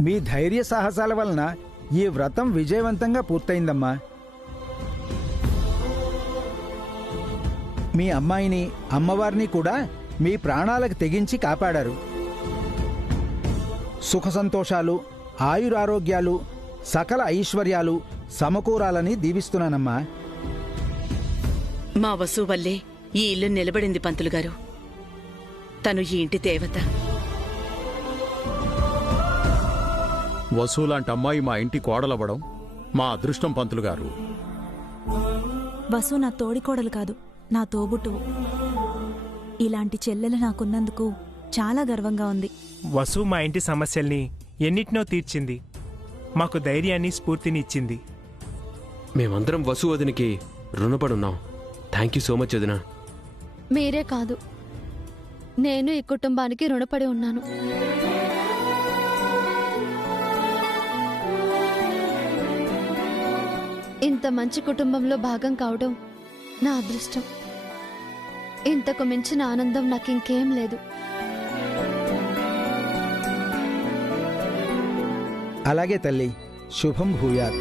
మీ ధైర్య సాహసాల వలన ఈ వ్రతం విజయవంతంగా పూర్తయిందమ్మా. మీ అమ్మాయిని అమ్మవారిని కూడా మీ ప్రాణాలకు తెగించి కాపాడారు. సుఖ సంతోషాలు, ఆయురారోగ్యాలు, సకల ఐశ్వర్యాలు సమకూరాలని దీవిస్తున్నానమ్మా. మా వసు వల్లే ఈ ఇల్లు నిలబడింది పంతులు గారు. తను ఈ ఇంటి దేవత. వసులాంటి అమ్మాయి మా ఇంటి కోడలవ్వడం మా అదృష్టం పంతులు గారు. వసు నా తోడికోడలు కాదు, నా తోబుట్టువు. ఇలాంటి చెల్లెలు నాకున్నందుకు చాలా గర్వంగా ఉంది. వసు మా ఇంటి సమస్యల్ని ఎన్నిటినో తీర్చింది. మాకు ధైర్యాన్ని, స్ఫూర్తిని ఇచ్చింది. మేమందరం వసు వదినికి రుణపడున్నాం. థ్యాంక్ యూ సో మచ్ వదినా. మీరే కాదు, నేను ఈ కుటుంబానికి రుణపడి ఉన్నాను. ఇంత మంచి కుటుంబంలో భాగం కావడం నా అదృష్టం. ఇంతకు మించిన ఆనందం నాకింకేం లేదు. అలాగే తల్లి, శుభం భూయాత్.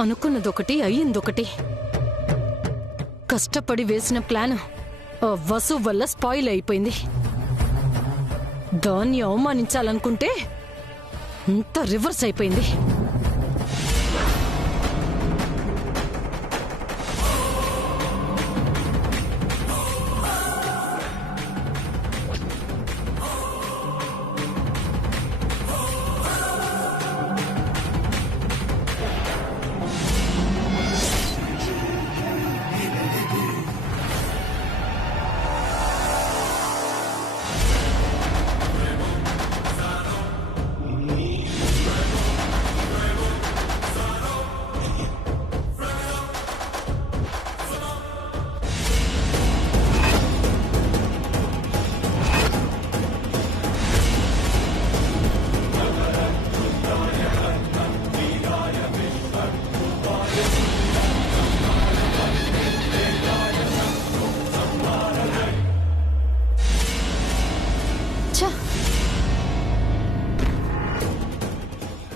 అనుకున్నదొకటి అయ్యిందొకటి. కష్టపడి వేసిన ప్లాన్ ఆ వసు వల్ల స్పాయిల్ అయిపోయింది. దాన్ని అవమానించాలనుకుంటే అంత రివర్స్ అయిపోయింది.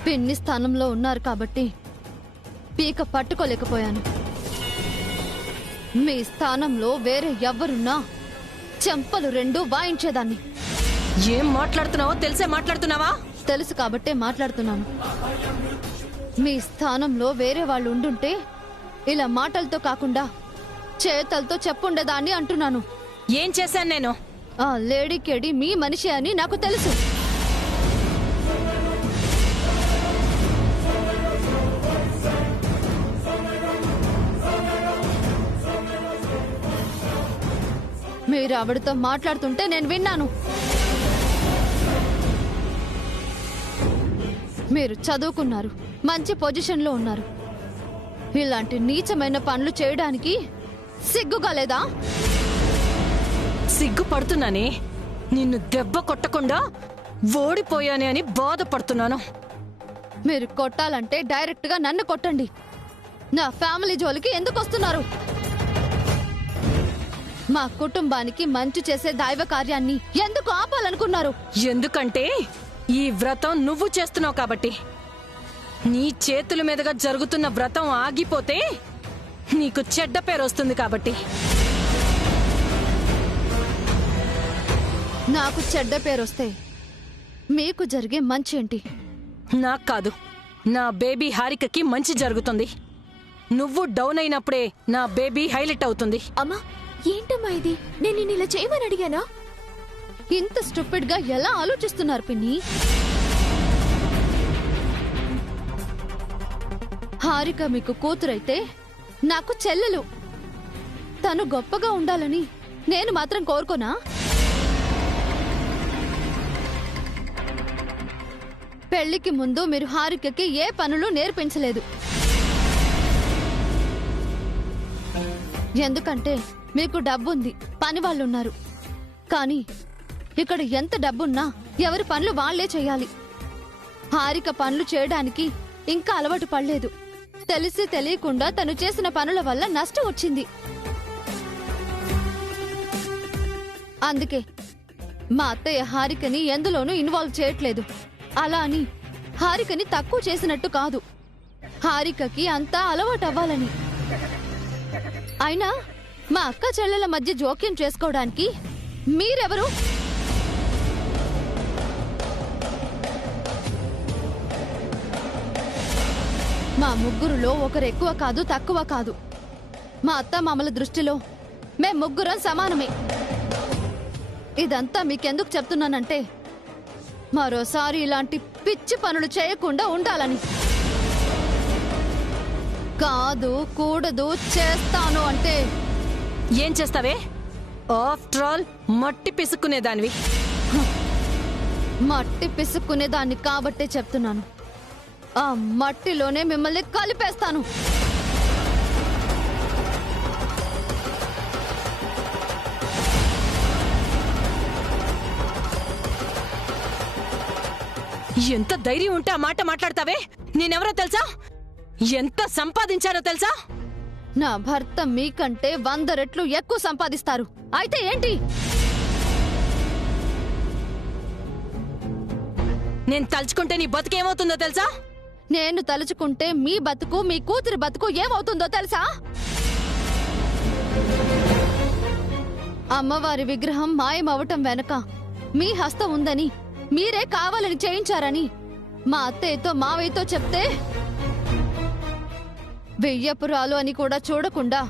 పిన్ని స్థానంలో ఉన్నారు కాబట్టి పీక పట్టుకోలేకపోయాను. మీ స్థానంలో వేరే ఎవ్వరున్నా చెంపలు రెండు వాయించేదాన్ని. ఏం మాట్లాడుతున్నావో తెలిసే మాట్లాడుతున్నావా? తెలుసు కాబట్టే మాట్లాడుతున్నాను. మీ స్థానంలో వేరే వాళ్ళు ఉండుంటే ఇలా మాటలతో కాకుండా చేతలతో చెప్పుండేదాన్ని అంటున్నాను. ఏం చేశాను నేను? ఆ లేడీకేడి మీ మనిషి అని నాకు తెలుసు. మీరు ఆవిడతో మాట్లాడుతుంటే నేను విన్నాను. మీరు చదువుకున్నారు, మంచి పొజిషన్లో ఉన్నారు. ఇలాంటి నీచమైన పనులు చేయడానికి సిగ్గుగా లేదా? సిగ్గుపడుతున్నానే. నిన్ను దెబ్బ కొట్టకుండా ఓడిపోయానే అని బాధపడుతున్నాను. మీరు కొట్టాలంటే డైరెక్ట్ గా నన్ను కొట్టండి. నా ఫ్యామిలీ జోలికి ఎందుకు వస్తున్నారు? మా కుటుంబానికి మంచి చేసే దైవ కార్యాన్ని ఎందుకు ఆపాలనుకున్నారు? ఎందుకంటే ఈ వ్రతం నువ్వు చేస్తున్నావు కాబట్టి. నీ చేతుల మీదుగా జరుగుతున్న వ్రతం ఆగిపోతే నీకు చెడ్డ పేరు వస్తుంది కాబట్టి. నాకు చెడ్డ పేరొస్తే మీకు జరిగే మంచి ఏంటి? నాకు కాదు, నా బేబీ హారికకి మంచి జరుగుతుంది. నువ్వు డౌన్ అయినప్పుడే నా బేబీ హైలైట్ అవుతుంది. అమ్మా, ఏంటమ్మా ఇది? నేను నిన్ను ఇలా చేయమని అడిగానా? ఇంత స్టూపిడ్ గా ఎలా ఆలోచిస్తున్నారు పిన్ని? హారిక మీకు కూతురైతే నాకు చెల్లెలు. తను గొప్పగా ఉండాలని నేను మాత్రం కోరుకోనా? పెళ్లికి ముందు మీరు హారికకి ఏ పనులు నేర్పించలేదు. ఎందుకంటే మీకు డబ్బుంది, పని వాళ్ళున్నారు. కానీ ఇక్కడ ఎంత డబ్బున్నా ఎవరి పనులు వాళ్లే చేయాలి. హారిక పనులు చేయడానికి ఇంకా అలవాటు పడలేదు. తెలిసి తెలియకుండా తను చేసిన పనుల వల్ల నష్టం వచ్చింది. అందుకే మా అత్తయ్య హారికని ఎందులోనూ ఇన్వాల్వ్ చేయట్లేదు. అలా అని హారికని తక్కువ చేసినట్టు కాదు, హారికకి అంతా అలవాటు అవ్వాలని. అయినా మా అక్క చెల్లెల మధ్య జోక్యం చేసుకోవడానికి మీరెవరు? మా ముగ్గురులో ఒకరు ఎక్కువ కాదు, తక్కువ కాదు. మా అత్త మామల దృష్టిలో మేం ముగ్గురం సమానమే. ఇదంతా మీకెందుకు చెప్తున్నానంటే మరోసారి ఇలాంటి పిచ్చి పనులు చేయకుండా ఉండాలని. కాదు, కూడదు, చేస్తాను అంటే ఏం చేస్తావే? ఆఫ్టర్ ఆల్ మట్టి పిసుక్కునేదానివి. మట్టి పిసుక్కునేదాన్ని కాబట్టే చెప్తున్నాను. ఆ మట్టిలోనే మిమ్మల్ని కలిపేస్తాను. ఎంత ధైర్యం ఉంటే ఆ మాట మాట్లాడతావే? నేనెవరో తెలుసా? ఎంత సంపాదించారో తెలుసా? నా భర్త మీకంటే 100 రెట్లు ఎక్కువ సంపాదిస్తారు. అయితే ఏంటి? నేను తలుచుకుంటే నీ బతుకేమవుతుందో తెలుసా? నేను తలుచుకుంటే మీ బతుకు, మీ కూతురి బతుకు ఏమవుతుందో తెలుసా? అమ్మవారి విగ్రహం మాయమవటం వెనక మీ హస్తం ఉందని, మీరే కావాలని చేయించారని మా అత్తయ్యతో మావయ్యతో చెప్తే వెయ్యపురాలు అని కూడా చూడకుండా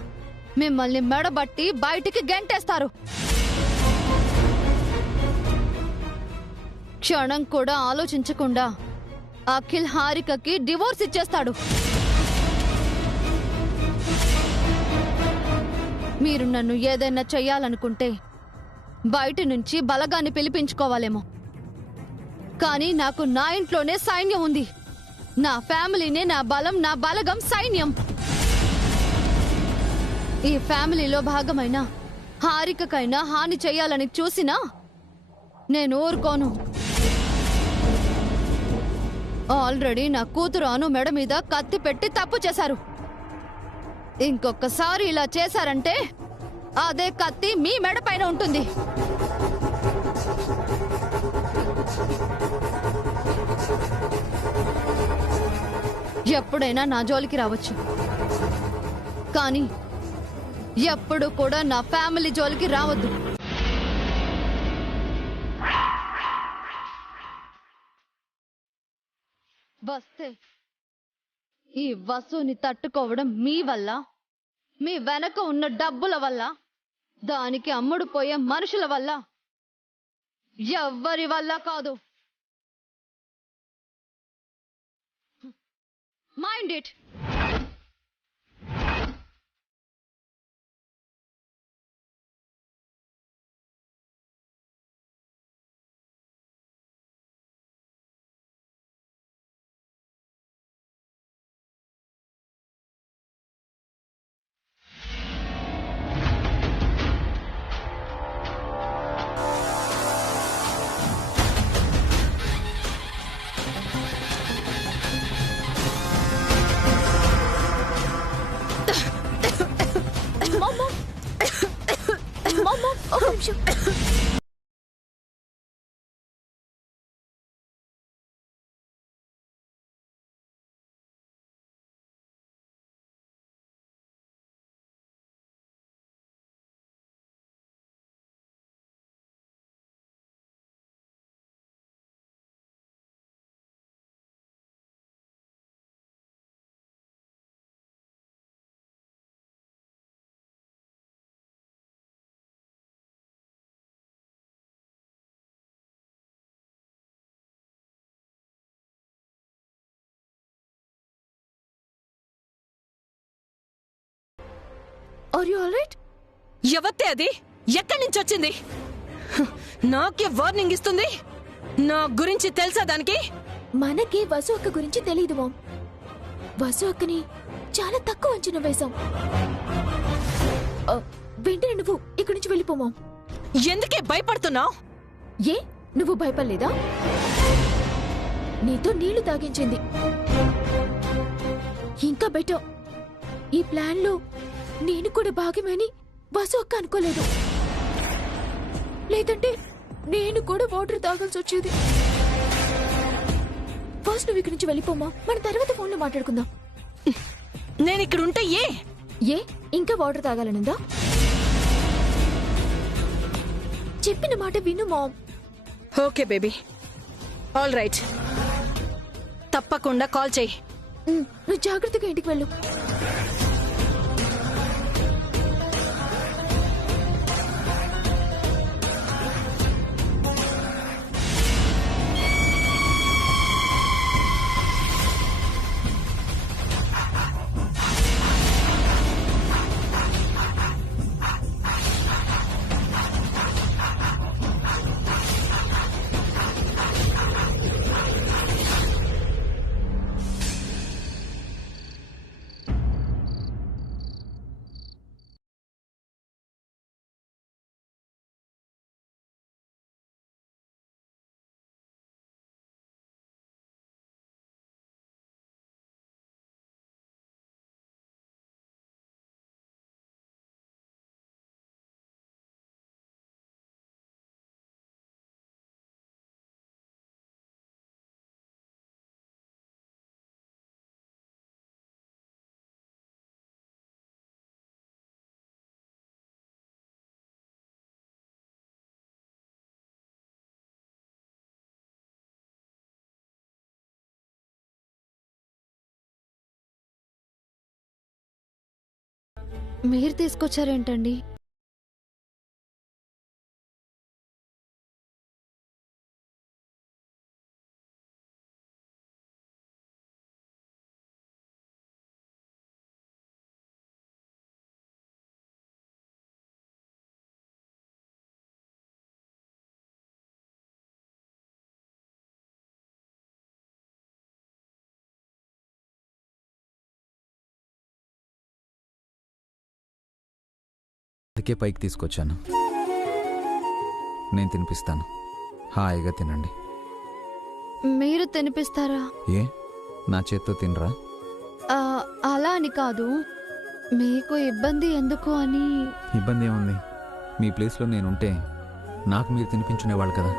మిమ్మల్ని మెడబట్టి బయటికి గెంటేస్తారు. క్షణం కూడా ఆలోచించకుండా అఖిల్ హారికకి డివోర్స్ ఇచ్చేస్తాడు. మీరు నన్ను ఏదైనా చెయ్యాలనుకుంటే బయట నుంచి బలగాన్ని పిలిపించుకోవాలేమో, కానీ నాకు నా ఇంట్లోనే సైన్యం ఉంది. నా ఫ్యామిలీనే నా బలం, నా బలగం సైన్యం. ఈ ఫ్యామిలీలో భాగమైన హారికకైనా హాని చెయ్యాలని చూసినా నేను ఊరుకోను. ఆల్రెడీ నా కూతురు అను మెడ మీద కత్తి పెట్టి తప్పు చేశారు. ఇంకొకసారి ఇలా చేశారంటే అదే కత్తి మీ మెడ పైన ఉంటుంది. ఎప్పుడైనా నా జోలికి రావచ్చు, కానీ ఎప్పుడు కూడా నా ఫ్యామిలీ జోలికి రావద్దు. వస్తే ఈ వసుని తట్టుకోవడం మీ వల్ల, మీ వెనక ఉన్న డబ్బుల వల్ల, దానికి అమ్ముడు పోయే మనుషుల వల్ల, ఎవ్వరి వల్ల కాదు. Mind it. Are you all right? ఎవత్తే అది? ఎక్కడి నుంచి వచ్చింది? నాకే వార్నింగ్ ఇస్తుంది. నా గురించి తెలుసా దానికి? మనకి వసు అక్క గురించి తెలీదు మామ్. వసు అక్కని చాలా తక్కువ అంచనా వేశాం. వెంటనే నువ్వు ఇక్కడి నుంచి వెళ్ళిపో మామ్. ఎందుకే భయపడుతున్నావు? ఏ నువ్వు భయపడలేదా? నీతో నీళ్లు తాగించింది. ఇంకా బెటర్, ఈ ప్లాన్ లో నేను కూడా భాగమని వసు అక్క అనుకోలేదు. లేదంటే నేను కూడా వాటర్ తాగాల్సి వచ్చేది. ఫస్ట్ నువ్వు ఇక్కడి నుంచి వెళ్ళిపోమా, మన తర్వాత ఫోన్ లో మాట్లాడుకుందాం. నేను ఇక్కడ ఉంటే ఏ ఇంకా వాటర్ తాగాలనుందా? చెప్పిన మాట విను mom. Okay baby, all right. తప్పకుండా కాల్ చెయ్యి. నువ్వు జాగ్రత్తగా ఇంటికి వెళ్ళు. మీరు తీసుకొచ్చారేంటండి? అందుకే పైకి తీసుకొచ్చాను. నేను తినిపిస్తాను, హాయిగా తినండి. మీరు తినిపిస్తారా? ఏ నా చేత్తో తినరా? అలా అని కాదు, మీకు ఇబ్బంది ఎందుకు అని. ఇబ్బంది ఏముంది? మీ ప్లేస్లో నేనుంటే నాకు మీరు తినిపించునేవాళ్ళు కదా.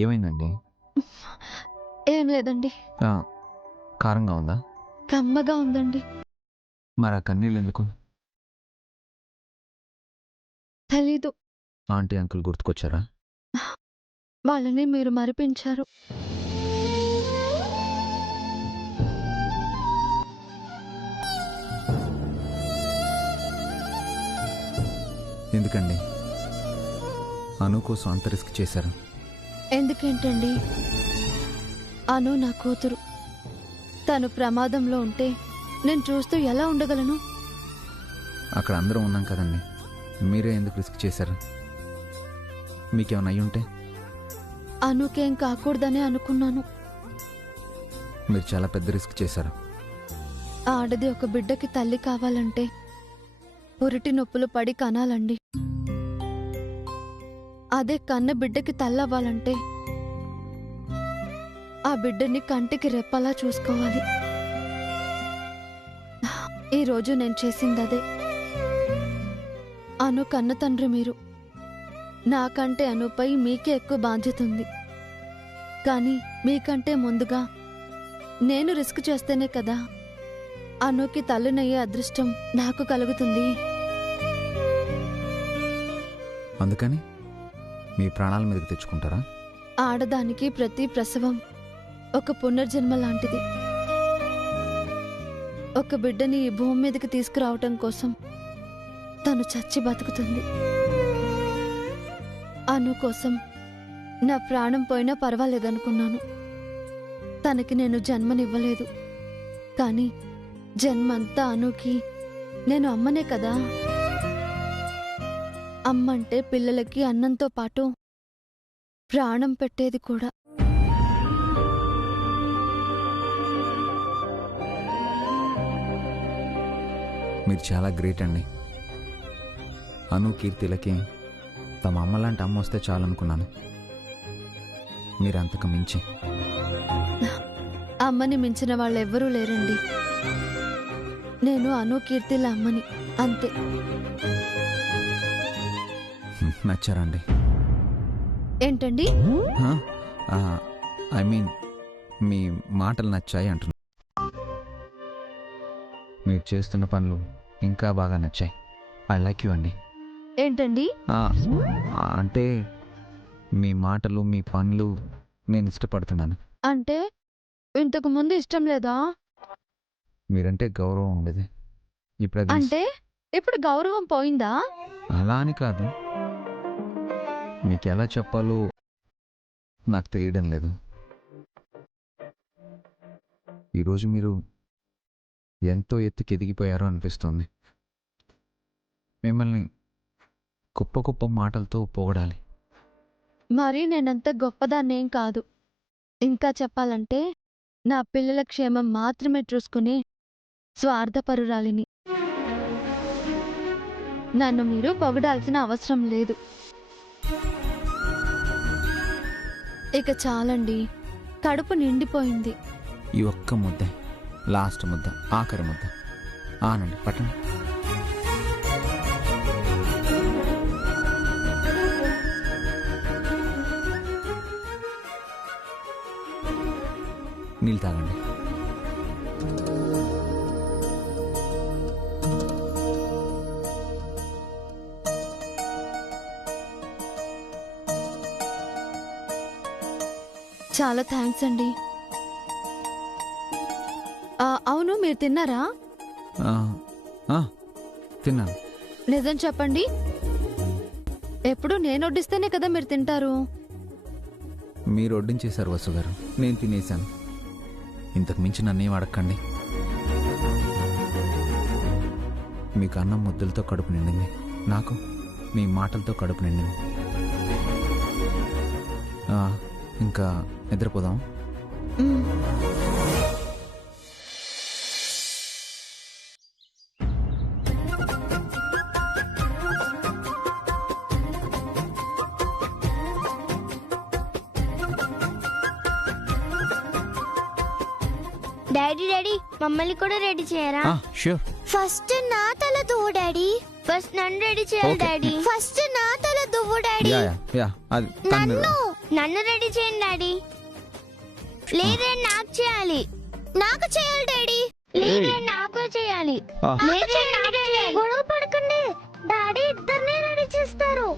ఏమైందండి? ఏం లేదండి. కారంగా ఉందా? కమ్మగా ఉందండి. మరి ఆ కన్నీళ్ళు ఎందుకు? తెలీదు. ఆంటీ అంకుల్ గుర్తుకొచ్చారా? వాళ్ళని మీరు మరిపించారు. ఎందుకండి అను కోసం అంత రిస్క్ చేశారు? ఎందుకేంటండి, అను నా కూతురు. తను ప్రమాదంలో ఉంటే నేను చూస్తూ ఎలా ఉండగలను? అక్కడ అందరం ఉన్నాం కదండి, మీరే ఎందుకు రిస్క్ చేశారు? మీకేమైనా అయ్యి ఉంటే? అనుకేం కాకూడదని అనుకున్నాను. మీరు చాలా పెద్ద రిస్క్ చేశారు. ఆడది ఒక బిడ్డకి తల్లి కావాలంటే పురిటి నొప్పులు పడి కనాలండి. అదే కన్న బిడ్డకి తల్లవ్వాలంటే ఆ బిడ్డని కంటికి రెప్పలా చూసుకోవాలి. ఈరోజు నేను చేసిందదే. అను కన్న తండ్రి మీరు. నాకంటే అనుపై మీకే ఎక్కువ బాధ్యత ఉంది. కానీ మీకంటే ముందుగా నేను రిస్క్ చేస్తేనే కదా అనుకి తల్లినయ్యే అదృష్టం నాకు కలుగుతుంది. అందుకని మీ ప్రాణాల మీదకి తెచ్చుకుంటారా? ఆడదానికి ప్రతి ప్రసవం ఒక పునర్జన్మ లాంటిది. ఒక బిడ్డని ఈ భూమి మీదకి తీసుకురావటం కోసం తను చచ్చి బతుకుతుంది. అను కోసం నా ప్రాణం పోయినా పర్వాలేదనుకున్నాను. తనకి నేను జన్మనివ్వలేదు, కానీ జన్మంతా అనుకి నేను అమ్మనే కదా. అమ్మంటే పిల్లలకి అన్నంతో పాటు ప్రాణం పెట్టేది కూడా. మీరు చాలా గ్రేట్ అండి. అను కీర్తిలకి తమ అమ్మలాంటి అమ్మ వస్తే చాలనుకున్నాను. మీరు అంతకు మించి. అమ్మని మించిన వాళ్ళెవ్వరూ లేరండి. నేను అను కీర్తిల అమ్మని, అంతే. నచ్చారండి? ఏంటండి? ఐ మీన్ మీ మాటలు నచ్చాయి అంటున్నా. మీరు చేస్తున్న పనులు ఇంకా బాగా నచ్చాయి. ఐ లైక్ యూ అండి. ఏంటండి? అంటే మీ మాటలు, మీ పనులు నేను ఇష్టపడుతున్నాను. అంటే ఇంతకు ముందు ఇష్టం లేదా? మీరంటే గౌరవం ఉండేది, ఇప్పుడు అది అంటే ఇప్పుడు గౌరవం పోయిందా? అలా అని కాదు, మీకు ఎలా చెప్పాలో నాకు తెలియడం లేదు. ఈరోజు మీరు ఎంతో ఎత్తుకి ఎదిగిపోయారో అనిపిస్తుంది. మిమ్మల్ని గొప్ప గొప్ప మాటలతో పొగడాలి. మరి నేనంత గొప్పదాన్నేం కాదు. ఇంకా చెప్పాలంటే నా పిల్లల క్షేమం మాత్రమే చూసుకునే స్వార్థపరురాలిని. నన్ను మీరు పొగడాల్సిన అవసరం లేదు. ఇక చాలండి, కడుపు నిండిపోయింది. ఈ ఒక్క ముద్ద, లాస్ట్ ముద్ద, ఆఖరి ముద్ద. ఆనండి, పట్టండి. నీళ్ళు తాగండి. చాలా థ్యాంక్స్ అండి. అవును, మీరు తిన్నారా? తిన్నాను. నిజం చెప్పండి, ఎప్పుడు నేను వడ్డిస్తేనే కదా మీరు తింటారు. మీరు వడ్డించేశారు వసు గారు, నేను తినేశాను. ఇంతకు మించి నన్నేం అడగండి. మీకు అన్నం ముద్దలతో కడుపు నిండింది, నాకు మీ మాటలతో కడుపు నిండింది. ఇంకా నిద్రపోదాం. డాడీ డాడీ, మమ్మల్ని కూడా రెడీ చేయరా? ష్యూర్. ఫస్ట్ నా తల దువ్వు డాడీ. ఫస్ట్ నన్ను రెడీ చేయాలి డాడీ. ఫస్ట్ నా తల దువ్వు డాడీ. నన్ను రెడీ చేయండి డాడీ. లేదే నాకు చేయాలి. నాకు చేయాలి డాడీ. లేదే నాకు చేయాలి. గొడవ పడకండి, డాడీ ఇద్దరిని రెడీ చేస్తారు.